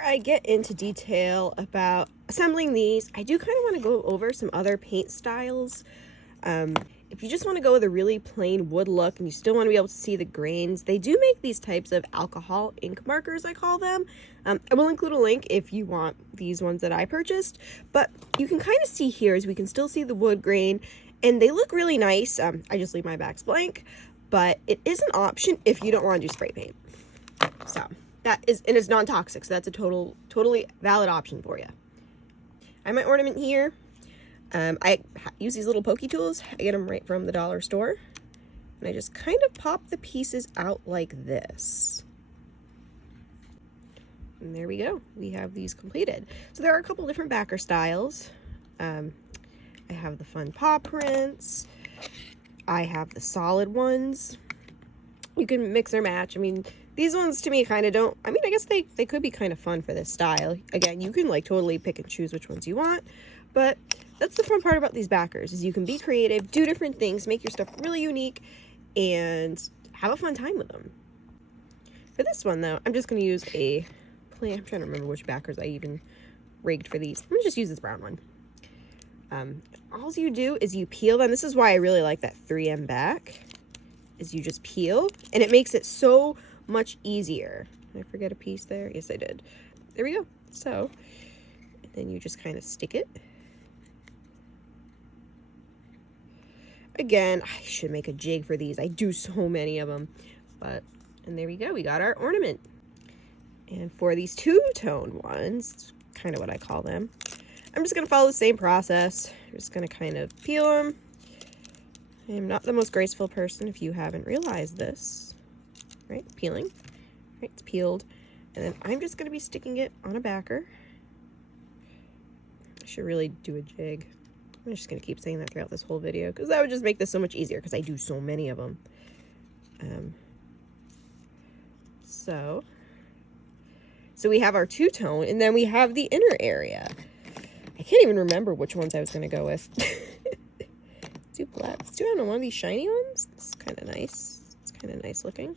before I get into detail about assembling these, I do kind of want to go over some other paint styles. If you just want to go with a really plain wood look and you still want to be able to see the grains, they do make these types of alcohol ink markers, I call them. I will include a link if you want these ones that I purchased, but you can kind of see here as we can still see the wood grain, and they look really nice. I just leave my backs blank, but it is an option if you don't want to do spray paint. So that is, and it's non-toxic, so that's a totally valid option for you. I have my ornament here. I use these little pokey tools. I get them right from the dollar store. And I just kind of pop the pieces out like this. And there we go. We have these completed. So there are a couple different backer styles. I have the fun paw prints. I have the solid ones. You can mix or match. I mean, these ones to me kind of don't, I mean, I guess they could be kind of fun for this style. Again, you can like totally pick and choose which ones you want, but that's the fun part about these backers is you can be creative, do different things, make your stuff really unique, and have a fun time with them. For this one though, I'm just going to use a plain, I'm trying to remember which backers I even rigged for these. I'm going to just use this brown one. All you do is you peel them. This is why I really like that 3M back, is you just peel, and it makes it so much easier. Did I forget a piece there? Yes, I did. There we go. So, and then you just kind of stick it. Again, I should make a jig for these. I do so many of them, but, and there we go. We got our ornament. And for these two-tone ones, kind of what I call them, I'm just going to follow the same process. I'm just going to kind of peel them. I am not the most graceful person if you haven't realized this. Right, peeling. Right, it's peeled. And then I'm just going to be sticking it on a backer. I should really do a jig. I'm just going to keep saying that throughout this whole video because that would just make this so much easier because I do so many of them. So we have our two-tone, and then we have the inner area. I can't even remember which ones I was going to go with. Do black. Let's do one of these shiny ones. It's kind of nice. It's kind of nice looking.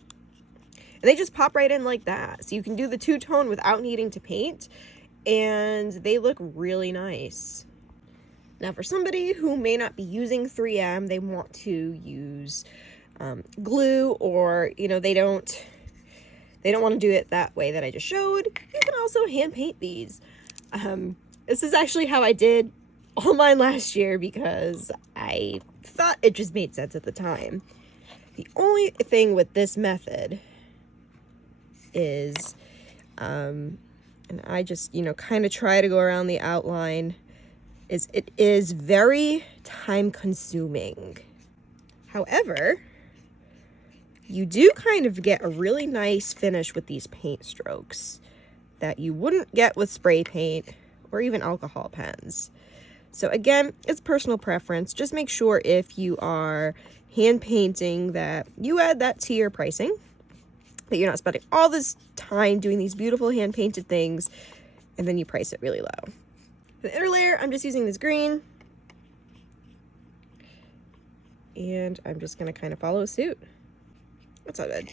And they just pop right in like that. So you can do the two-tone without needing to paint, and they look really nice. Now for somebody who may not be using 3M, they want to use glue, or, you know, they don't want to do it that way that I just showed, you can also hand paint these. This is actually how I did all mine last year because I thought it just made sense at the time. The only thing with this method is, and I just, you know, kind of try to go around the outline, is it is very time consuming. However, you do kind of get a really nice finish with these paint strokes that you wouldn't get with spray paint or even alcohol pens. So again, it's personal preference. Just make sure if you are hand painting that you add that to your pricing, that you're not spending all this time doing these beautiful hand painted things and then you price it really low. For the inner layer, I'm just using this green, and I'm just going to kind of follow suit. That's all good.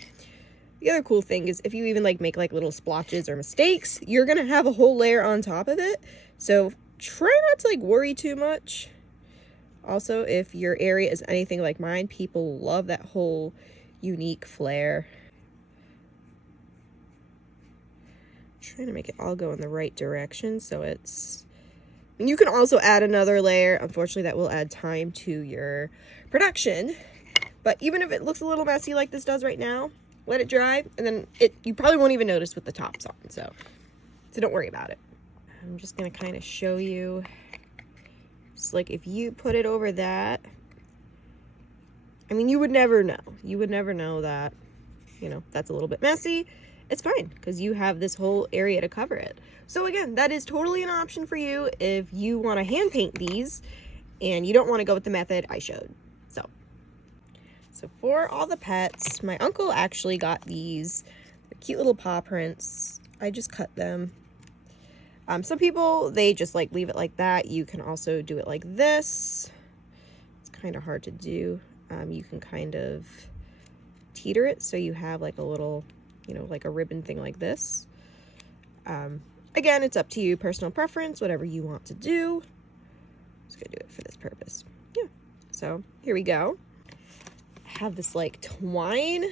The other cool thing is if you even like make like little splotches or mistakes, you're going to have a whole layer on top of it. So try not to like worry too much. Also, if your area is anything like mine, people love that whole unique flare. Trying to make it all go in the right direction so it's, and you can also add another layer. Unfortunately, that will add time to your production. But even if it looks a little messy like this does right now, let it dry, and then you probably won't even notice with the tops on. So don't worry about it. I'm just gonna kind of show you. It's like if you put it over that, I mean, you would never know. You would never know that, you know, that's a little bit messy. It's fine because you have this whole area to cover it. So again, that is totally an option for you if you want to hand paint these and you don't want to go with the method I showed. So for all the pets, my uncle actually got these. They're cute little paw prints. I just cut them. Some people, they just like leave it like that. You can also do it like this. It's kind of hard to do. You can kind of teeter it so you have like a little, you know, like a ribbon thing like this. Again, it's up to you, personal preference, whatever you want to do. I'm just gonna do it for this purpose. Yeah, so here we go. I have this like twine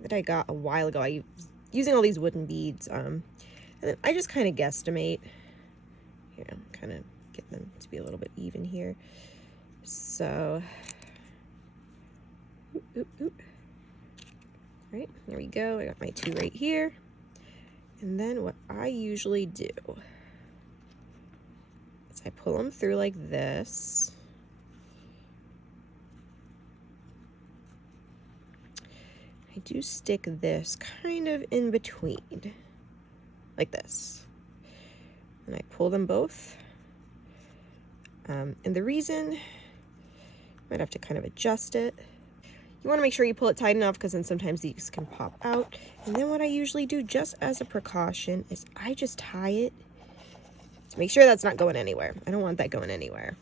that I got a while ago. I was using all these wooden beads, and then I just kind of guesstimate. Here, I'm kind of get them to be a little bit even here. So, right, there we go. I got my 2 right here. And then what I usually do is I pull them through like this. I do stick this kind of in between, like this. And I pull them both. And the reason, might have to kind of adjust it. You want to make sure you pull it tight enough because then sometimes these can pop out. And then what I usually do, just as a precaution, is I just tie it to make sure that's not going anywhere. I don't want that going anywhere.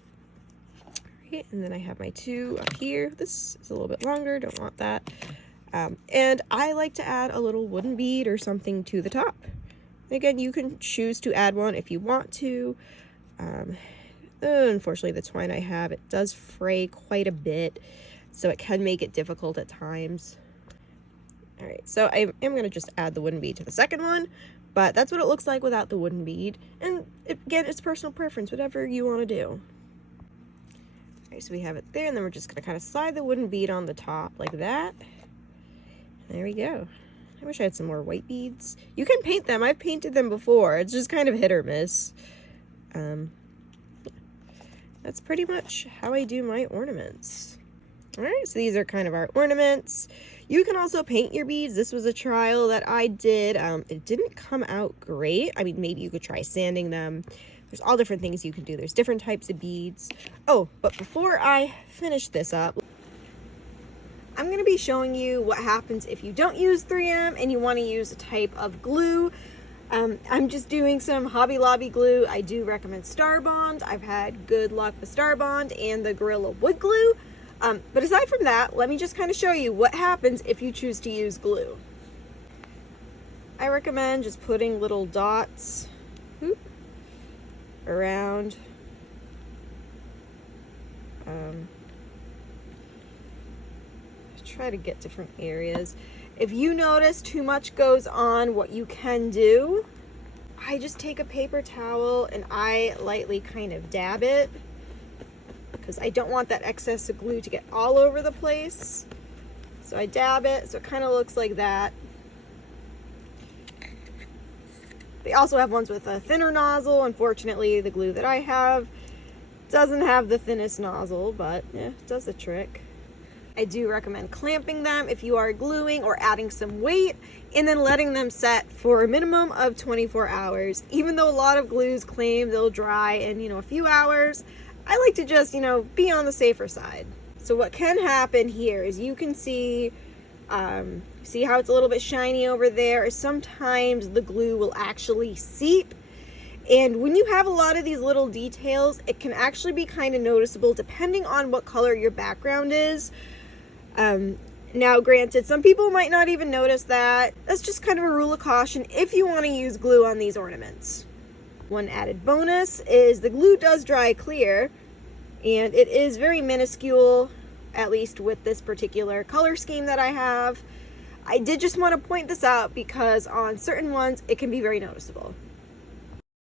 Right, and then I have my 2 up here. This is a little bit longer, don't want that. And I like to add a little wooden bead or something to the top. And again, you can choose to add one if you want to. Unfortunately, the twine I have, it does fray quite a bit, so it can make it difficult at times. All right, so I am going to just add the wooden bead to the second one, but that's what it looks like without the wooden bead. And again, it's personal preference, whatever you want to do. All right, so we have it there, and then we're just going to kind of slide the wooden bead on the top like that. There we go. I wish I had some more white beads. You can paint them. I've painted them before. It's just kind of hit or miss. That's pretty much how I do my ornaments. All right, so these are kind of our ornaments. You can also paint your beads. This was a trial that I did. It didn't come out great. I mean, maybe you could try sanding them. There's all different things you can do. There's different types of beads. Oh, but before I finish this up, I'm going to be showing you what happens if you don't use 3M and you want to use a type of glue. I'm just doing some Hobby Lobby glue. I do recommend Star Bond. I've had good luck with Star Bond and the Gorilla Wood Glue. But aside from that, let me just kind of show you what happens if you choose to use glue. I recommend just putting little dots around. Try to get different areas. If you notice too much goes on, what you can do, I just take a paper towel and I lightly kind of dab it because I don't want that excess of glue to get all over the place. So I dab it so it kind of looks like that. They also have ones with a thinner nozzle. Unfortunately, the glue that I have doesn't have the thinnest nozzle, but yeah, it does the trick. I do recommend clamping them if you are gluing or adding some weight, and then letting them set for a minimum of 24 hours. Even though a lot of glues claim they'll dry in, a few hours, I like to just, be on the safer side. So what can happen here is you can see how it's a little bit shiny over there, is sometimes the glue will actually seep. And when you have a lot of these little details, it can actually be kind of noticeable depending on what color your background is. Now granted, some people might not even notice that. That's just kind of a rule of caution if you want to use glue on these ornaments. One added bonus is the glue does dry clear, and it is very minuscule, at least with this particular color scheme that I have. I did just want to point this out because on certain ones, it can be very noticeable.